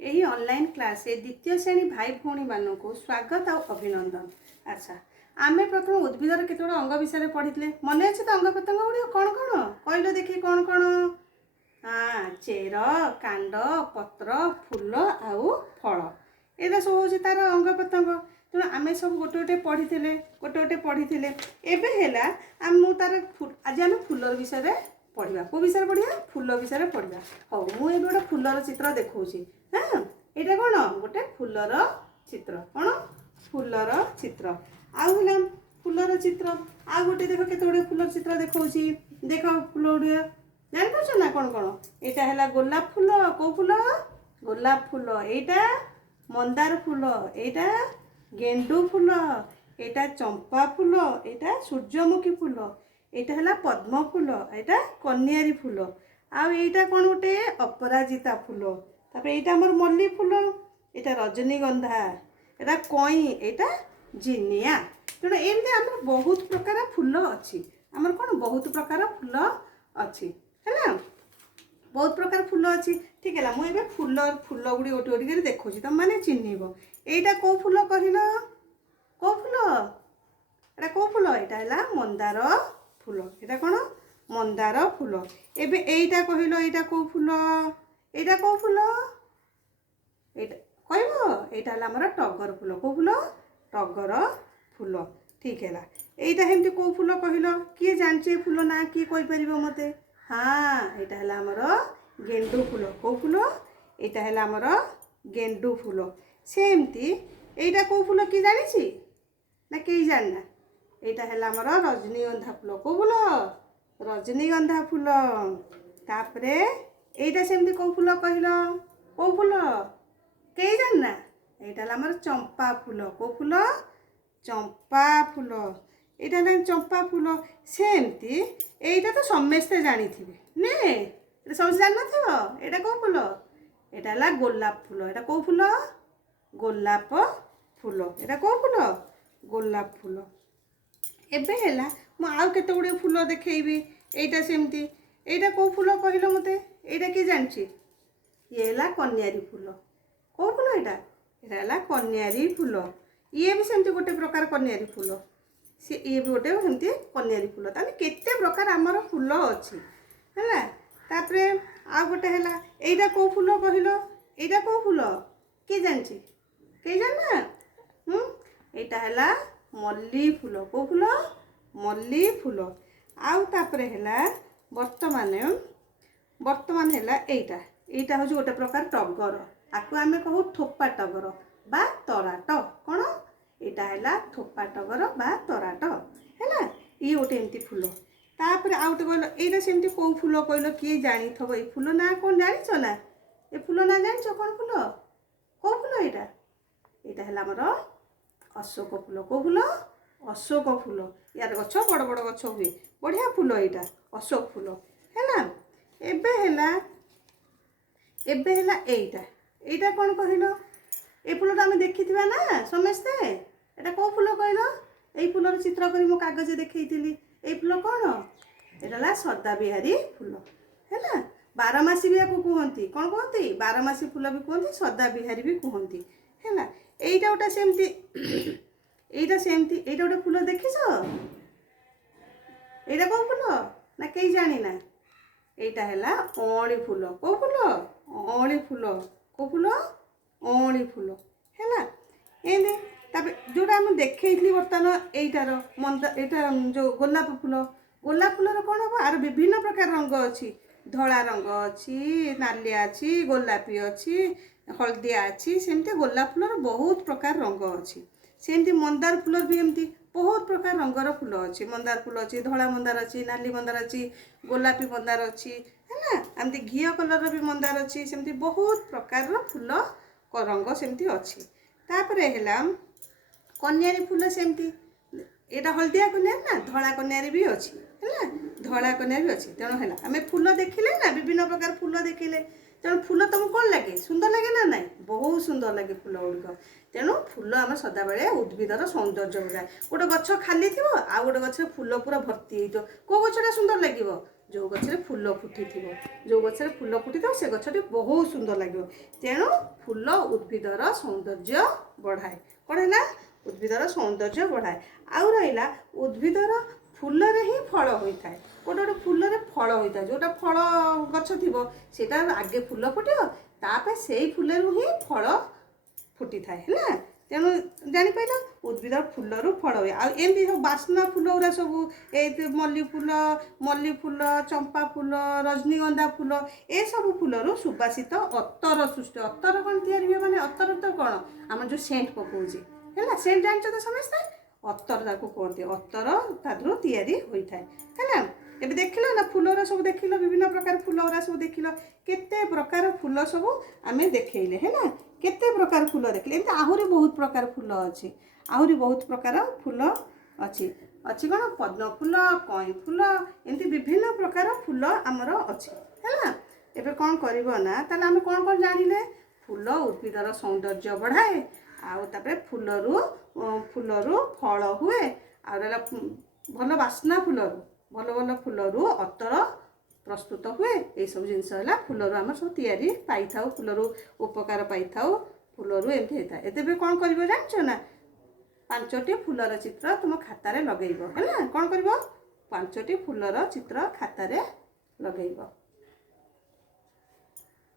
यही online class द्वितीय श्रेणी भाई भौणी मानक स्वागत और अभिनंदन। अच्छा, आमे प्रथम उद्भिदर केतोड़ अंग विषय पढ़ी मन अच्छे तो अंग प्रत्यंग गुड़ कौन कौन कहल देखिए कौन कौन। हाँ, चेर कांड पत्र फूल आउ फल ये सब हूँ तार अंग प्रत्यंग। तेणु आम सब गोटे गोटे पढ़ी एबे तार आज आम फूलर विषय पढ़ा को विषय पढ़ा फूल विषय पढ़ा। हाँ मुझे गोटे फूलर चित्र देखी। हाँ यहाँ कौन गोटे फूलर चित्र कौन फूलर चित्र आउ फूलर चित्र आ गोटे देख के फूलर चित्र देखी। देख फूल गुड़िया जापर ना कौन कौन यहाँ है गोलाप फूल कौ फूल गोलाप फूल यहाँ मंदार फूल यहाँ गेंडू फूल यहाँ चंपा फूल यहाँ सूर्यमुखी फूल यहाँ है पद्म फूल यहाँ कन्यारी फूल आईटा कौन गोटे अपराजिता फूल तापर यहाँ आमर मल्ली फूल यहाँ रजनीगंधा यहाँ कई यहाँ जिनिया। तेणु एमती आम बहुत प्रकार फूल अच्छी आमर कौन बहुत प्रकार फूल अच्छी है बहुत प्रकार फूल अच्छी। ठीक है मुझे फूल फूल गुड़ी गोटे गोटे देखा तुम मैंने चिन्हब यहाँ कौ फूल कहल कौ फूल एटा कौ फूल यहाँ है मंदार फूल यहाँ कौन मंदार फूल एबे एटा कहल यहाँ कौ फूल यहाँ कौ फूल कह यहाँ है आमर टगर फूल कौ फूल टगर फूल। ठीक है यहाँ हेमती कौ फूल कहल किए जानचे फूल ना किए कहीपर मत। हाँ यहाँ है आमर गेंडू फूल कौ फूल यहाँ है आमर गेंडू फूल सेमती यहाँ कौ फूल किए जानी ना कई जानना यहाँ है आमर रजनीगंधा फूल कौ फूल रजनीगंधा फूल तापरे यहाँ सेमती कौ फूल कहल कौ फूल कई जानना यहाँ है आमर चंपा फूल कौ फूल चंपा फूल यहाँ है चंपा फूल सेमती यहाँ तो समस्ते जानी ने समझ जान यहाँ कौ फूल यहाँ है गोलाप फूल यहाँ कौ फूल गोलाप फूल यहाँ कौ फूल गोलाप फूल। एबे है आउ केते गुड़े फूल देखी यहाँ सेमती यहाँ कौ फूल कहल मत यहाँ किए जानची ये है कन्यारी फूल कौ फूल यहाँ है कन्यारी फूल ये भी सेमती गोटे प्रकार कन्यारी फूल सी ये भी गोटे सेमती कन्यारी फूल ताने केते प्रकार आमर फूल अच्छी है। तापरे आ गोटे है यहाँ कौ फूल कहल यहाँ कौ फूल किए जानची कई जानना यहाँ है मल्ली फूल कौ फूल मल्ली फूल आउ तापरे है वर्तमान वर्तमान है यहाँ हूँ गोटे प्रकार टगर आपको आम कहू थोपा टगर बा तराट कौन यहाँ है थोपा टगर बा तराट है ये गोटे एमती फूल। तापर आउ गोटे कहल यहाँ सेमती कौ फूल कहल किए जानी थो ये फूल ना कौन जानिच ना ये फूल ना जानिच कौन फूल कौ फूल यहाँ है आमर अशोक फूल कौ फूल अशोक फूल यार गछ बड़ बड़ गछ हुए बढ़िया फूल यहाँ अशोक फूल है। एबे यहाँ कौन कहल ये फूल तो आम देखी ना समस्ते यहाँ कौ फूल कहल यही फूलर चित्र कर मो कागज देखी ये फूल कौन यहाँ सदा बिहारी फूल है बारमासी भी आपको कहती कौन कहती बारमासी फूल भी कहती सदा बिहारी भी कहती है। यहीटा गोटे सेमती यहाँ सेमती यहाँ गोटे फूल देखिछ यहाँ कौ फूल ना कई जानी ना यहाँ है अँली फूल कौ फूल अँली फूल कौ फूल अँली फूल है एमती तापर जोटा आम देखी बर्तमान यहीटार मंदा यहाँ जो गोलाप फूलर कौन हम आर विभिन्न प्रकार रंग अच्छी धला रंग अच्छी नालिया अच्छी गोलापी अच्छी हलदिया अच्छी सेमती गोलाप फूलर बहुत प्रकार रंग अच्छी सेमती मंदार फूलर भी एमती बहुत प्रकार रंगर फूल अच्छी मंदार फूल अच्छी धला मंदार अच्छी नाली मंदार अच्छी गोलापी मंदार अच्छी है एमती घी कलर भी मंदार अच्छी सेमती बहुत प्रकार फूल रंग सेमती अच्छी। तापरे है कन्यारी फूल सेमती यहाँ हलदिया कन्यार ना धला कन्यारी भी अच्छी है धला कन्यार भी अच्छी। तेणु है आम फूल देखिले ना विभिन्न प्रकार फूल देखिले तेणु फूल तुमको कौन लगे सुंदर लगे ना ना बहुत सुंदर लगे फूल गुड़िक। तेणु फूल आम सदा बेले उद्भिदर सौंदर्य गुड़ा गोटे गछ खाली थी आ गोटे गच फूल पूरा भर्ती हो कौ गछटा सुंदर लगे जो गछरे फूल फुटी जो गछरे फूल फुटी से गछटी बहुत सुंदर लगे तेणु फूल उद्भिदर सौंदर्य बढ़ाए कौन है उद्भिदर सौंदर्य बढ़ाए आउ रहा उद्भिदर फूल ही फल होता है गोटे गोटे फूल फल होता है जोटा फल गछ थी सेटा आगे फूल फुटो तापर से फूल ही फल फुटी थाए है तेणु जापार उद्भिद फूल फल हुए आमती सब बास्ना फूल गुरा सब ये मल्ली फूल चंपा फूल रजनीगंधा फूल ए सब फूल सुबासित अतर सृष्टि अतर कौन या माने अतर तो कौन आम जो सेंट पकाऊे है सेंट जान तो समस्ते अतर ताको कहते अतर तादू या है ଏବେ ଦେଖିଲ ନା ଫୁଲରା ସବୁ ଦେଖିଲ ବିଭିନ୍ନ ପ୍ରକାର ଫୁଲରା ସବୁ ଦେଖିଲ କେତେ ପ୍ରକାର ଫୁଲ ସବୁ ଆମେ ଦେଖେଇଲେ ହେଲା କେତେ ପ୍ରକାର ଫୁଲ ଦେଖିଲେ ଏମିତି ଆହୁରି ବହୁତ ପ୍ରକାର ଫୁଲ ଅଛି ଆହୁରି ବହୁତ ପ୍ରକାର ଫୁଲ ଅଛି ଅଛି କ'ଣ ପଦ୍ମ ଫୁଲ କଇଁ ଫୁଲ ଏମିତି ବିଭିନ୍ନ ପ୍ରକାର ଫୁଲ ଆମର ଅଛି ହେଲା ଏବେ କ'ଣ କରିବ ନା ତାହେଲେ ଆମେ କ'ଣ କ'ଣ ଜାଣିଲେ ଫୁଲ ଉଦ୍ଭିଦର ସୌନ୍ଦର୍ଯ୍ୟ ବଢ଼ାଏ ଆଉ ତାପରେ ଫୁଲରୁ ଫଳ ହୁଏ ଆଉ ରହିଲା ଭଲ ବାସ୍ନା ଫୁଲରୁ भल भल फूलरू अतर प्रस्तुत हुए ये सब जिनस है फूलरू आम सब तैयारी पाई था फूलरू उपकार पाई था फूलरू एमती होता है एते कौन कर जानच ना 5टी फूलर चित्र तुम खातार लगेब है कौन कर 5टी फूलर चित्र खातार लगेब।